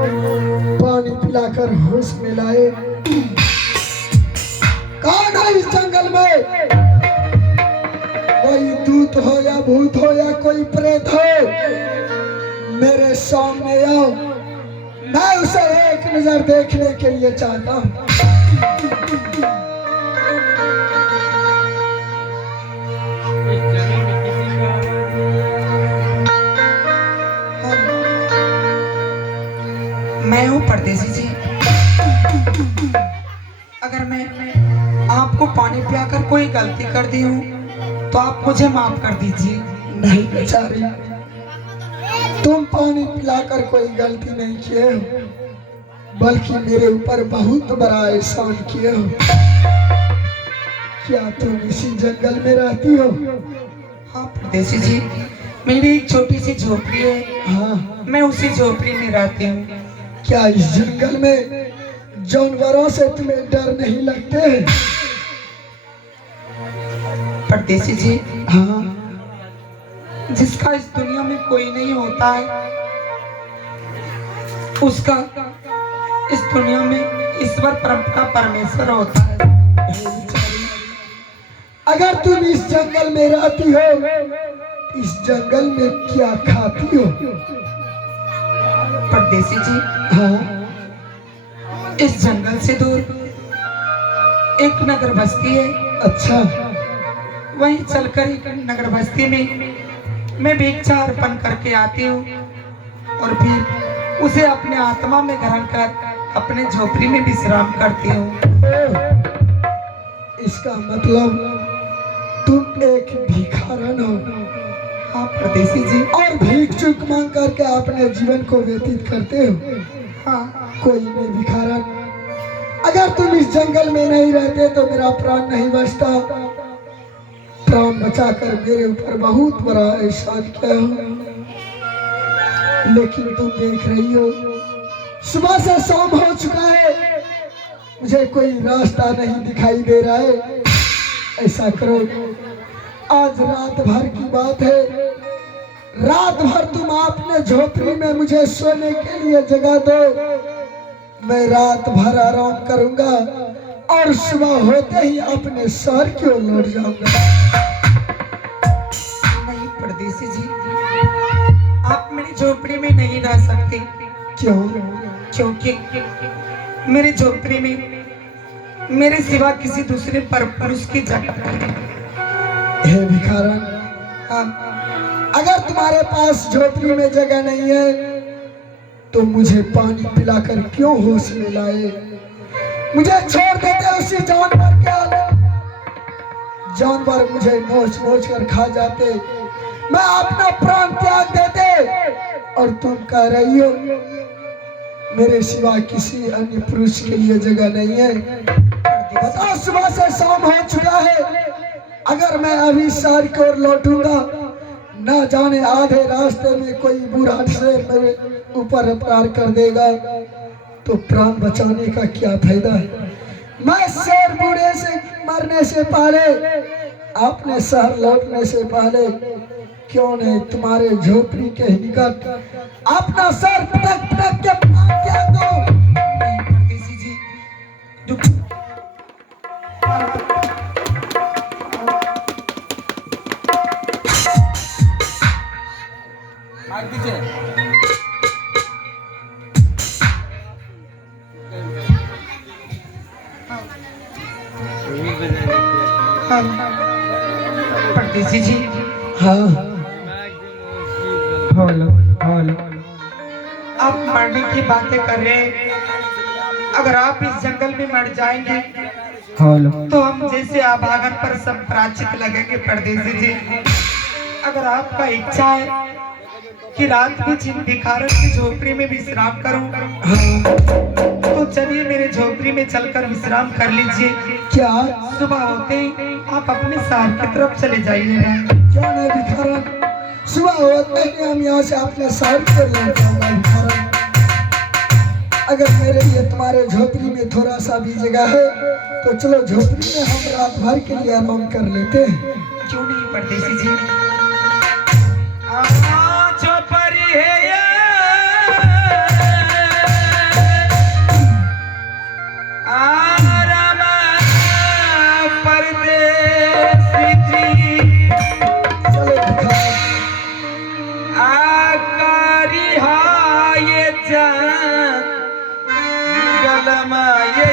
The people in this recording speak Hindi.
पानी पिलाकर होश में लाए। कौन है इस जंगल में? कोई दूत हो या भूत हो या कोई प्रेत हो, मेरे सामने आओ, मैं उसे एक नजर देखने के लिए चाहता हूँ। मैं हूँ परदेसी जी। अगर मैं आपको पानी पियाकर कोई गलती कर दी हूँ तो आप मुझे माफ कर दीजिए। नहीं बेचारी, तुम पानी पिलाकर कोई गलती नहीं किए हो, बल्कि मेरे ऊपर बहुत बड़ा एहसान किए हो। क्या तुम इसी जंगल में रहती हो? हाँ परदेसी जी, मेरी एक छोटी सी झोपड़ी है। हाँ, मैं उसी झोपड़ी में रहती हूँ। क्या इस जंगल में जानवरों से तुम्हें डर नहीं लगते हैं? परदेसी जी, हाँ, जिसका इस दुनिया में कोई नहीं होता है, उसका इस दुनिया में ईश्वर परम परमेश्वर होता है। अगर तुम इस जंगल में रहती हो, इस जंगल में क्या खाती हो? परदेसी जी, हाँ, इस जंगल से दूर एक नगर बस्ती है। अच्छा, वहीं चलकर एक नगर बस्ती में मैं भिक्षा अर्पण करके आती हूँ और फिर उसे अपने आत्मा में ग्रहण कर अपने झोपड़ी में विश्राम करती हूँ। इसका मतलब तुम एक भिखारन हो। हाँ परदेसी जी। और भीख चूक मांग करके अपने जीवन को व्यतीत करते हो। हाँ, कोई नहीं भिखारन, अगर तुम इस जंगल में नहीं रहते तो मेरा प्राण नहीं बचता। प्राण बचाकर मेरे ऊपर बहुत बड़ा एहसान किया हो। लेकिन तुम देख रही हो, सुबह से शाम हो चुका है, मुझे कोई रास्ता नहीं दिखाई दे रहा है। ऐसा करो, आज रात भर की बात है, रात भर तुम अपने झोपड़ी में मुझे सोने के लिए जगह दो। मैं रात भर आराम करूंगा और सुबह होते ही अपने शहर की ओर लौट जाऊंगा। नहीं परदेसी जी, आप मेरी झोपड़ी में नहीं रह सकते। क्यों? क्योंकि मेरी झोपड़ी में मेरे सिवा किसी दूसरे पर पुरुष की जगह नहीं। हे भिखारन, हाँ, अगर तुम्हारे पास झोपड़ी में जगह नहीं है तो मुझे पानी पिलाकर क्यों होश में लाए? मुझे छोड़ देते उसी जानवर के आगे। जानवर मुझे नोच नोच कर खा जाते, मैं अपना प्राण त्याग देते, और तुम कह रही हो मेरे सिवा किसी अन्य पुरुष के लिए जगह नहीं है। बताओ, सुबह से शाम हो चुका है, अगर मैं अभी शहर की ओर लौटूंगा, ना जाने आधे रास्ते में कोई बूढ़ा शेर मेरे ऊपर प्रहार कर देगा तो प्राण बचाने का क्या फायदा है? मैं शेर बूढ़े से मरने से पहले, अपने शहर लौटने से पहले, क्यों नहीं तुम्हारे झोपड़ी के निकट अपना सर पटक पटक के प्राण त्याग दो। परदेसी जी, परदेसी जी, हाँ, हेलो हेलो, आप मरने की बातें कर रहे हैं। अगर आप इस जंगल में मर जाएंगे तो हम जैसे अभागन पर सब प्राचित लगेंगे। परदेसी जी, अगर आपका इच्छा है कि रात में जिन भिखारन की झोपड़ी में विश्राम करूं, तो चलिए मेरे झोपड़ी में चलकर विश्राम कर लीजिए। क्या? सुबह होते ही आप अपने शहर की तरफ चले जाइएगा। क्यों नहीं भिखारन, सुबह होते ही हम यहाँ से अपने शहर पर लौट जाऊंगा। भिखारन, अगर मेरे लिए तुम्हारे झोपड़ी में थोड़ा सा भी जगह है तो चलो झोपड़ी में हम रात भर के लिए आराम कर लेते हैं। क्यों नहीं परदेसी जी? झोपड़ी है जंगल में ये